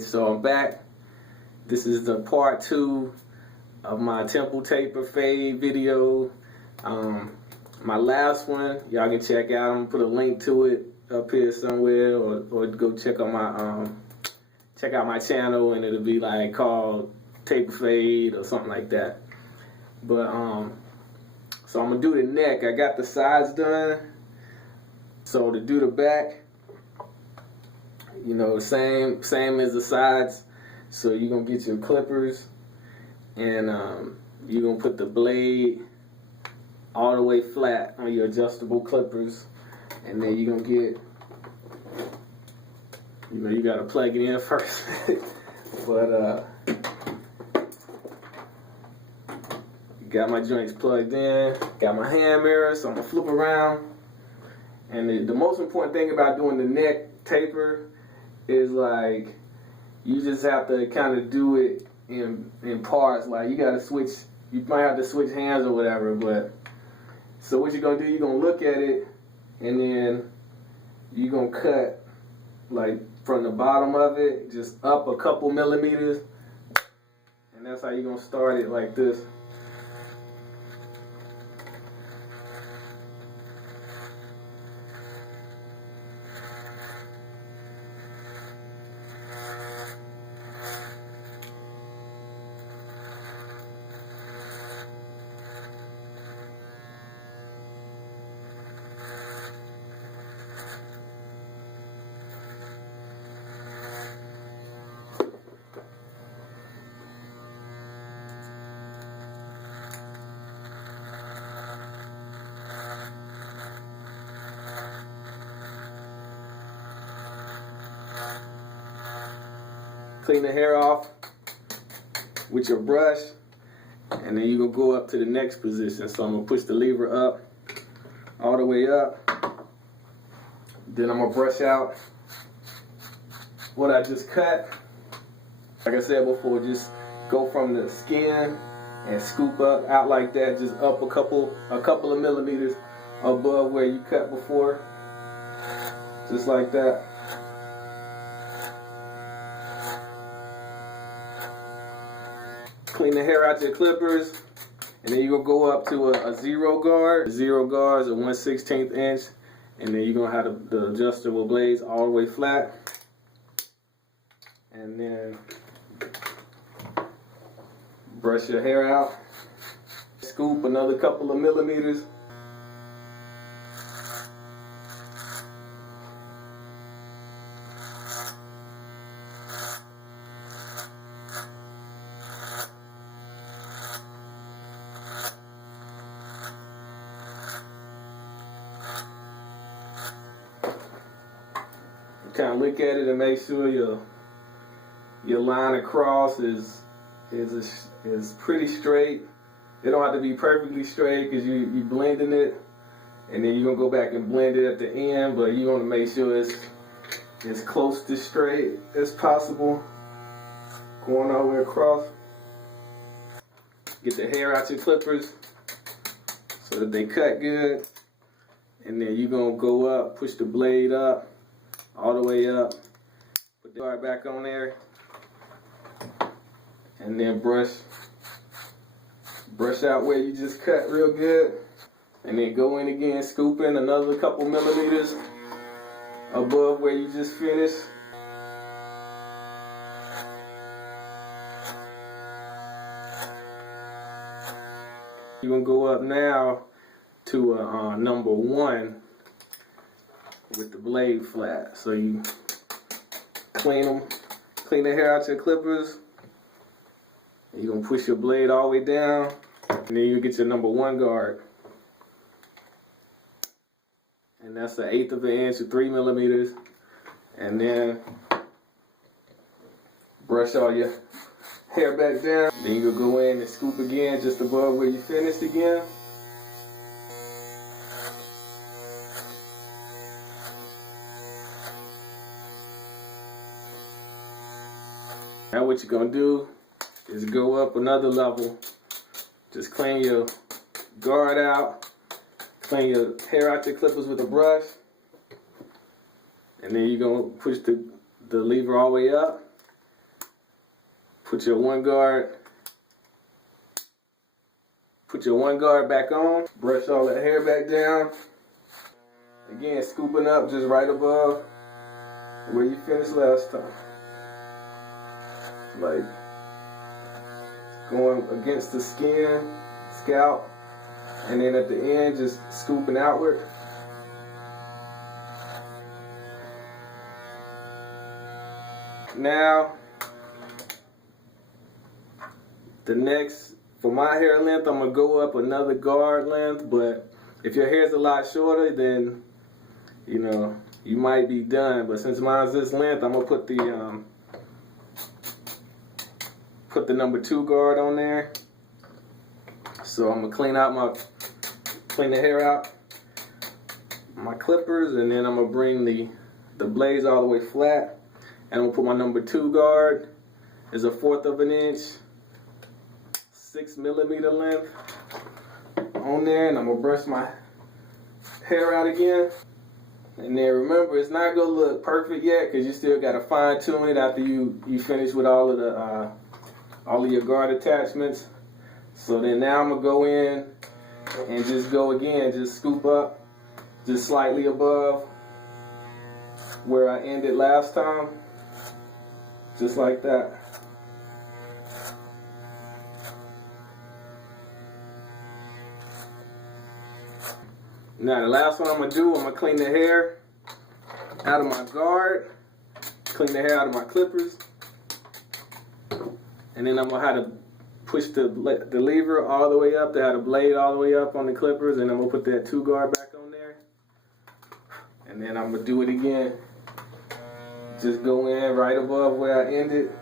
So I'm back. This is the part 2 of my temple taper fade video. My last one, y'all can check out. I'm gonna put a link to it up here somewhere, or go check out my channel, and it'll be like called taper fade or something like that. But so I'm gonna do the neck. I got the sides done. So to do the back, you know, same as the sides. So you're gonna get your clippers, and you're gonna put the blade all the way flat on your adjustable clippers, and then you're gonna get, you know, you gotta plug it in first. But got my joints plugged in, got my hand mirror, so I'm gonna flip around. And the most important thing about doing the neck taper is, like, you just have to kind of do it in parts. Like, you gotta switch, you might have to switch hands or whatever. But so what you're gonna do, you're gonna look at it, and then you're gonna cut like from the bottom of it just up a couple millimeters, and that's how you're gonna start it, like this. Clean the hair off with your brush, and then you're gonna go up to the next position. So I'm gonna push the lever up, all the way up. Then I'm gonna brush out what I just cut. Like I said before, just go from the skin and scoop up out like that, just up a couple of millimeters above where you cut before, just like that. Clean the hair out your clippers, and then you're gonna go up to a zero guard. Zero guards a 1/16 inch, and then you're gonna have the adjustable blades all the way flat. And then brush your hair out. Scoop another couple of millimeters. Kind of look at it and make sure your line across is pretty straight. It don't have to be perfectly straight because you blending it, and then you're gonna go back and blend it at the end. But you want to make sure it's as close to straight as possible, going all the way across. Get the hair out your clippers so that they cut good, and then you're gonna go up, push the blade up all the way up, put the guard back on there, and then brush out where you just cut real good, and then go in again, scoop in another couple millimeters above where you just finished. You're gonna go up now to number 1 with the blade flat. So you clean the hair out your clippers. You're gonna push your blade all the way down, and then you get your number 1 guard. And that's an 1/8 of an inch or 3 millimeters. And then brush all your hair back down. Then you'll go in and scoop again just above where you finished again. Now what you're gonna do is go up another level. Just clean your guard out, clean your hair out your clippers with a brush, and then you're gonna push the lever all the way up, Put your one guard back on. Brush all that hair back down. Again, scooping up just right above where you finished last time. Like going against the skin, scalp, and then at the end just scooping outward. Now, the next, for my hair length, I'm gonna go up another guard length, but if your hair is a lot shorter, then, you know, you might be done. But since mine's this length, I'm gonna put the number 2 guard on there. So I'm gonna clean the hair out, my clippers, and then I'm gonna bring the blades all the way flat. And I'm gonna put my number 2 guard, is 1/4 of an inch, 6 millimeter length on there, and I'm gonna brush my hair out again. And then remember, it's not gonna look perfect yet because you still gotta fine tune it after you finish with all of your guard attachments. So then now I'm gonna go in and just go again, just scoop up just slightly above where I ended last time. Just like that. Now the last one I'm gonna do, I'm gonna clean the hair out of my guard, clean the hair out of my clippers, and then I'm gonna have to push the lever all the way up, to have the blade all the way up on the clippers, and I'm gonna put that 2 guard back on there, and then I'm gonna do it again. Just go in right above where I ended.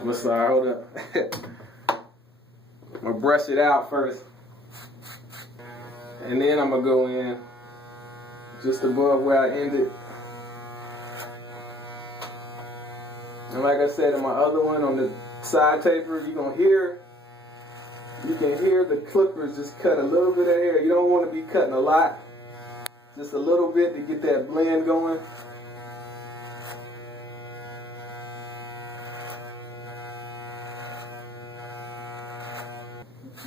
I'm sorry, hold up. I'm gonna brush it out first. And then I'm gonna go in just above where I ended. And like I said in my other one, on the side taper, you can hear the clippers just cut a little bit of hair. You don't want to be cutting a lot. Just a little bit to get that blend going.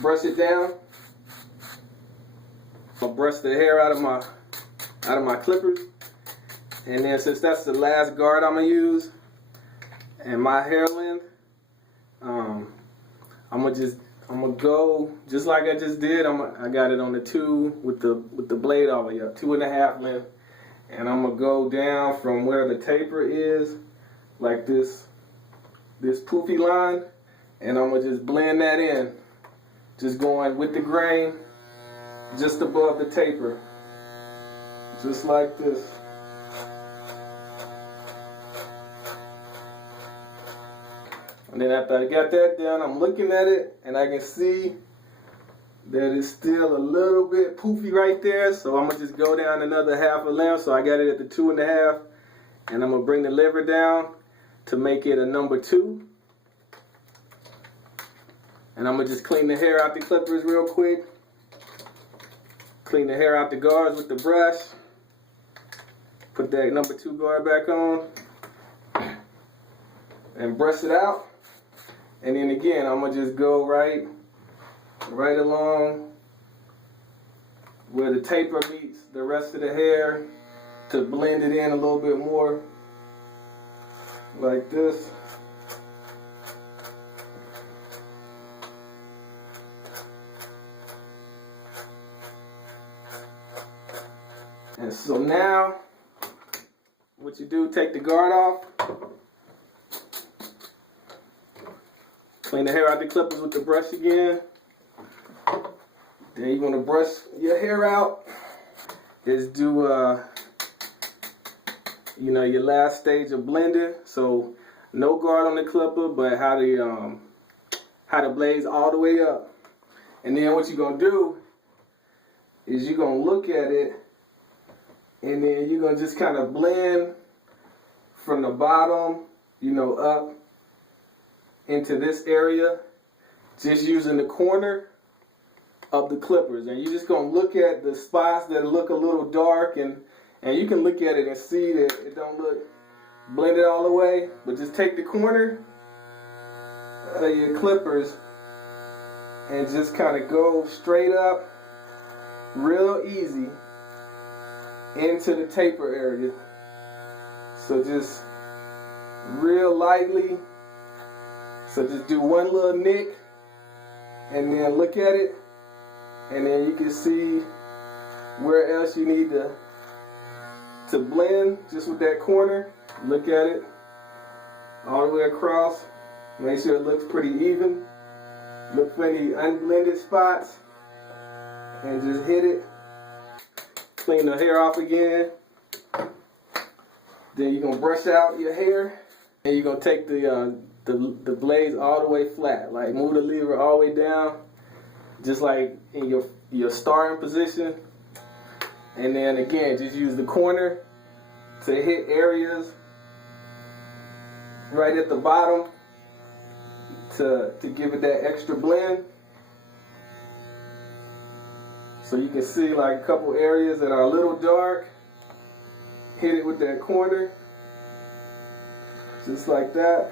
Brush it down. I'll brush the hair out of my clippers. And then since that's the last guard I'm gonna use and my hair length, I'm gonna go just like I just did. I got it on the 2 with the blade all the way up, 2.5 length, and I'm gonna go down from where the taper is, like this poofy line, and I'm gonna just blend that in, just going with the grain, just above the taper, just like this. And then after I got that done, I'm looking at it and I can see that it's still a little bit poofy right there. So I'm gonna just go down another 1/2 length. So I got it at the 2.5, and I'm gonna bring the lever down to make it a number 2. And I'm gonna just clean the hair out the clippers real quick. Clean the hair out the guards with the brush. Put that number 2 guard back on and brush it out. And then again, I'm gonna just go right along where the taper meets the rest of the hair to blend it in a little bit more, like this. And so now, what you do, take the guard off. Clean the hair out the clippers with the brush again. Then you're gonna brush your hair out. Just do your last stage of blending. So no guard on the clipper, but how the blades all the way up. And then what you're gonna do is you're gonna look at it, and then you're gonna just kind of blend from the bottom, up into this area, just using the corner of the clippers. And you're just gonna look at the spots that look a little dark, and you can look at it and see that it don't look blend it all the way, but just take the corner of your clippers and just kind of go straight up, real easy, into the taper area. So just real lightly. So just do one little nick and then look at it, and then you can see where else you need to blend just with that corner. Look at it all the way across. Make sure it looks pretty even. Look for any unblended spots and just hit it. Clean the hair off again. Then you're gonna brush out your hair, and you're gonna take the blades all the way flat. Like move the lever all the way down, just like in your starting position. And then again, just use the corner to hit areas right at the bottom to give it that extra blend. So you can see like a couple areas that are a little dark. Hit it with that corner, just like that.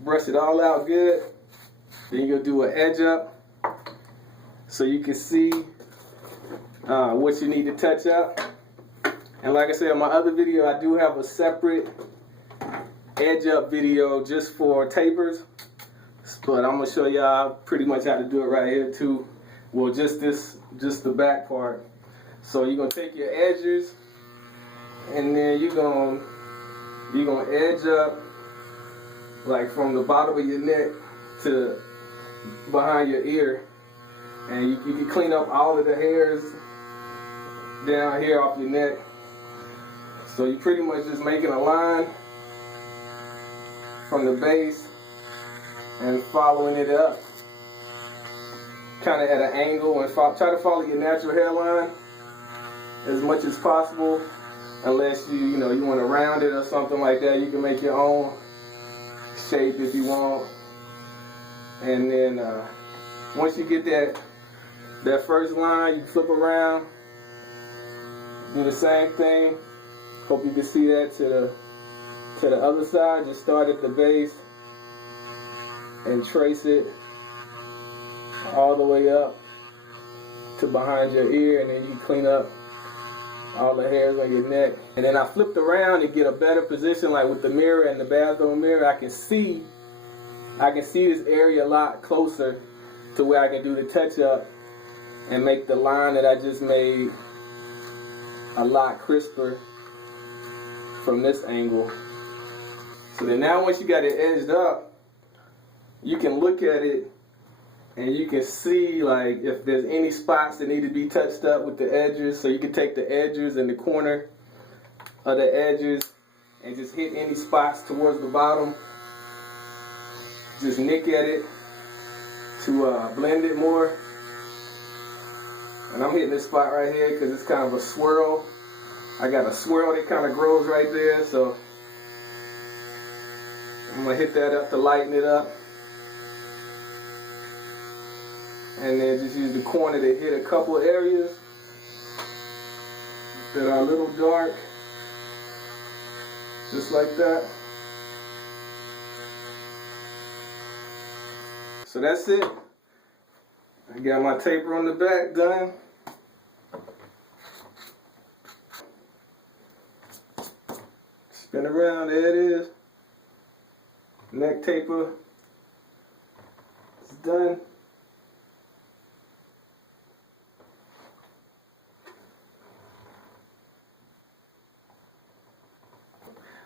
Brush it all out good. Then you'll do an edge up so you can see what you need to touch up. And like I said in my other video, I do have a separate edge up video just for tapers, but I'm gonna show y'all pretty much how to do it right here too. Well, just the back part. So you're gonna take your edges, and then you're gonna edge up like from the bottom of your neck to behind your ear, and you can clean up all of the hairs down here off your neck. So you're pretty much just making a line from the base and following it up kind of at an angle, and try to follow your natural hairline as much as possible, unless you want to round it or something like that. You can make your own shape if you want. And then once you get that first line, you flip around, do the same thing. Hope you can see that to the other side. Just start at the base and trace it all the way up to behind your ear, and then you clean up all the hairs on your neck. And then I flipped around to get a better position, like with the mirror and the bathroom mirror. I can see this area a lot closer to where I can do the touch up and make the line that I just made a lot crisper from this angle. So then now once you got it edged up, you can look at it and you can see like if there's any spots that need to be touched up with the edges. So you can take the edges and the corner of the edges and just hit any spots towards the bottom. Just nick at it to blend it more. And I'm hitting this spot right here because it's kind of a swirl. I got a swirl that kind of grows right there, so I'm gonna hit that up to lighten it up. And then just use the corner to hit a couple areas that are a little dark, just like that. So that's it. I got my taper on the back done. Spin around, there it is. Neck taper is done.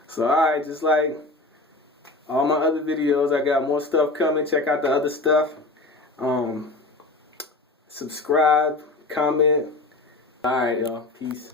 So alright, just like all my other videos, I got more stuff coming. Check out the other stuff. Subscribe, comment. Alright, y'all. Peace.